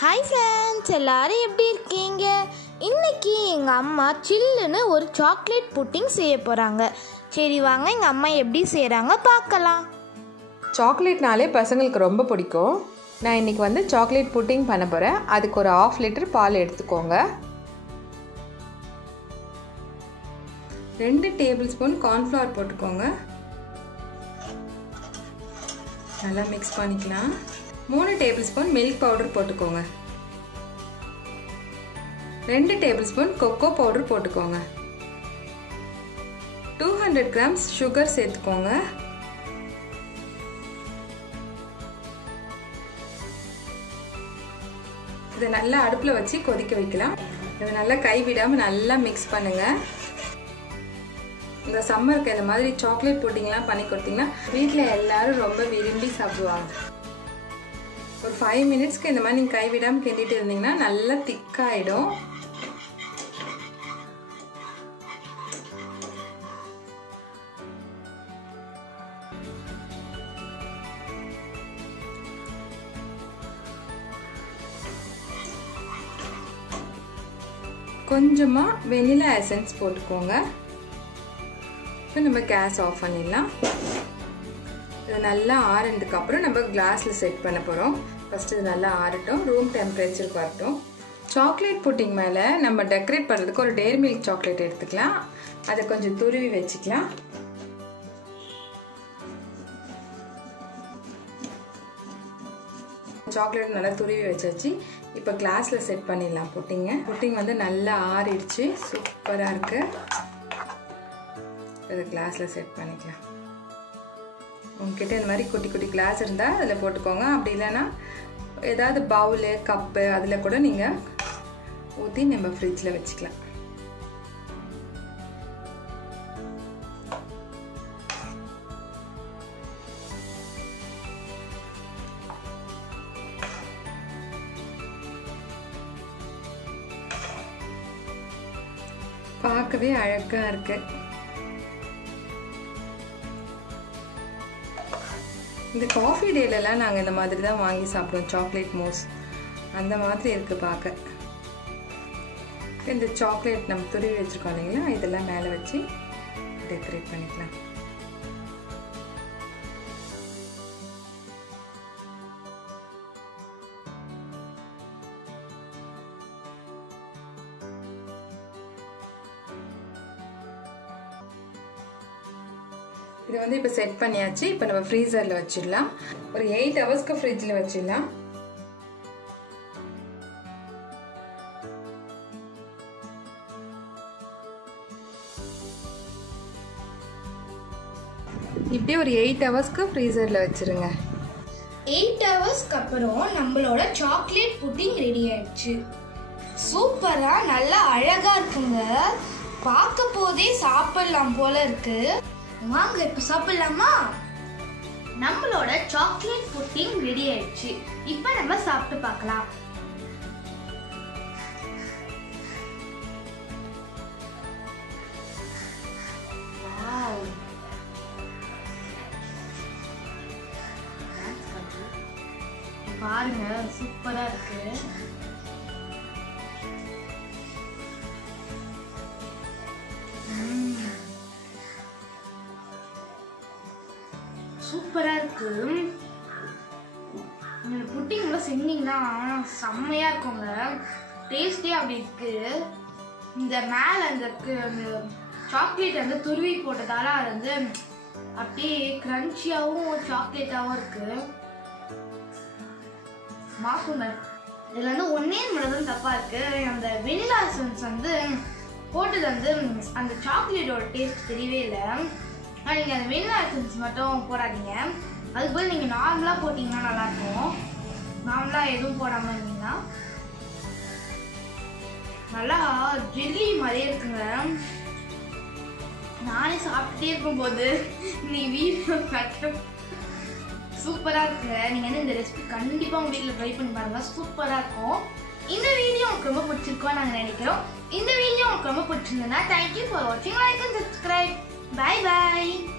Hi friends, எல்லோரும் எப்படி இருக்கீங்க? இன்றைக்கி எங்கள் அம்மா சில்லுன்னு ஒரு சாக்லேட் புட்டிங் செய்ய போகிறாங்க. சரி வாங்க எங்கள் அம்மா எப்படி செய்கிறாங்க பார்க்கலாம். சாக்லேட்னாலே பசங்களுக்கு ரொம்ப பிடிக்கும். நான் இன்றைக்கி சாக்லேட் புட்டிங் பண்ண போகிறேன். அதுக்கு ஒரு 1/2 லிட்டர் பால் எடுத்துக்கோங்க. 2 டேபிள் ஸ்பூன் கார்ன்ஃப்ளவர் போட்டுக்கோங்க. நல்லா மிக்ஸ் பண்ணிக்கலாம். 3 டேபிள் ஸ்பூன் மில்க் பவுடர் போட்டுக்கோங்க. 2 டேபிள் ஸ்பூன் கொக்கோ பவுடர் போட்டுக்கோங்க. 200 கிராம்ஸ் சுகர் சேர்த்துக்கோங்க. இதை நல்லா அடுப்பில் வச்சு கொதிக்க வைக்கலாம். இதை நல்லா கைவிடாமல் நல்லா மிக்ஸ் பண்ணுங்கள். இந்த சம்மருக்கு இந்த மாதிரி சாக்லேட் புட்டிங்லாம் பண்ணி கொடுத்தீங்கன்னா வீட்டில் எல்லாரும் ரொம்ப விரும்பி சாப்பிடுவாங்க. ஒரு 5 மினிட்ஸ்க்கு இந்த மாதிரி நீங்கள் கைவிடாமல் கிண்டிட்டு இருந்தீங்கன்னா நல்லா திக்காயிடும். கொஞ்சமாக வெனிலா எசன்ஸ் போட்டுக்கோங்க. இப்போ நம்ம கேஸ் ஆஃப் பண்ணிடலாம். இது நல்லா ஆறுனதுக்கு அப்புறம் நம்ம கிளாஸில் செட் பண்ண போகிறோம். ஃபஸ்ட்டு இது நல்லா ஆறட்டும், ரூம் டெம்பரேச்சருக்கு வரட்டும். சாக்லேட் புட்டிங் மேலே நம்ம டெக்கரேட் பண்ணுறதுக்கு ஒரு டேரி மில்க் சாக்லேட் எடுத்துக்கலாம். அதை கொஞ்சம் துருவி வச்சுக்கலாம். சாக்லேட் நல்லா துருவி வச்சாச்சு. இப்போ கிளாஸில் செட் பண்ணிடலாம் புட்டிங்க. புட்டிங் நல்லா ஆறிடுச்சு, சூப்பராக இருக்குது. இதை கிளாஸில் செட் பண்ணிக்கலாம். உங்ககிட்ட இந்த மாதிரி குட்டி குட்டி கிளாஸ் இருந்தால் அதில் போட்டுக்கோங்க. அப்படி இல்லைன்னா ஏதாவது பவுலு கப்பு அதில் கூட நீங்கள் ஊற்றி நம்ம ஃப்ரிட்ஜில் வச்சுக்கலாம். பார்க்கவே அழகாக இருக்கு. இந்த காஃபி டேலெலாம் நாங்கள் இந்த மாதிரி தான் வாங்கி சாப்பிடுவோம். சாக்லேட் மூஸ் அந்த மாதிரி இருக்குது பார்க்க. இந்த சாக்லேட் நம்ம துருவி வச்சுருக்கோம் இல்லைங்களா, இதெல்லாம் மேலே வச்சு டெக்கரேட் பண்ணிக்கலாம். இது இப்போ செட் பண்ணியாச்சு. இப்போ நம்ம ஃப்ரீசரில் வச்சிடலாம். ஒரு 8 ஹவர்ஸ்க்கு ஃப்ரிட்ஜில் வச்சிடலாம். இப்படியே ஒரு 8 ஹவர்ஸ்க்கு ஃப்ரீசரில் வச்சிருங்க. 8 ஹவர்ஸ்க்கு அப்புறம் நம்மளோட சாக்லேட் புட்டிங் ரெடி ஆயிடுச்சு. சூப்பராக நல்லா அழகாக இருக்குங்க. பார்க்க போதே சாப்பிடலாம் போல இருக்கு. வாங்க இப்ப சாப்பிடலாமா? நம்மளோட சாக்லேட் புட்டிங் ரெடி ஆயிடுச்சு. இப்ப நம்ம சாப்பிட்டு பார்க்கலாம். பாருங்க, சூப்பரா இருக்கு. சூப்பரா இருக்கு. இந்த புட்டிங்லாம் செஞ்சீங்கன்னா செம்மையா இருக்குங்க. டேஸ்டே அப்படி இருக்கு. இந்த மேலே அந்த சாக்லேட் துருவி போட்டதால அது அப்படியே கிரன்ச்சியாகவும் சாக்லேட்டாகவும் இருக்கு. மாக்குங்க. இதுல ஒன்னே மட்டும் தப்பா இருக்கு. அந்த வெனிலா எசன்ஸ் போட்டது அந்த சாக்லேட்டோட டேஸ்ட் தெரியவே இல்லை. நீங்கள் அந்த வெனிலா எசன்ஸ் மட்டும் போடாதீங்க. அதுக்கு போய் நீங்கள் நார்மலாக போட்டிங்கன்னா நல்லாயிருக்கும். நார்மலாக எதுவும் போடாமல் இருந்தீங்கன்னா நல்லா ஜெல்லி மாதிரியே இருக்குங்க. நானே சாப்பிட்டுட்டே இருக்கும்போது இன்னைக்கு வீட்டில் பார்க்க சூப்பராக இருக்குங்க. நீங்கள் இந்த ரெசிபி கண்டிப்பாக உங்கள் வீட்டில் ட்ரை பண்ணி பாருங்கள். சூப்பராக இருக்கும். இந்த வீடியோ உங்களுக்கு ரொம்ப பிடிச்சிருக்கோம் நாங்கள் நினைக்கிறோம். இந்த வீடியோ உங்களுக்கு ரொம்ப பிடிச்சிருந்ததுன்னா தேங்க்யூ ஃபார் வாட்சிங். Like and subscribe. Bye bye.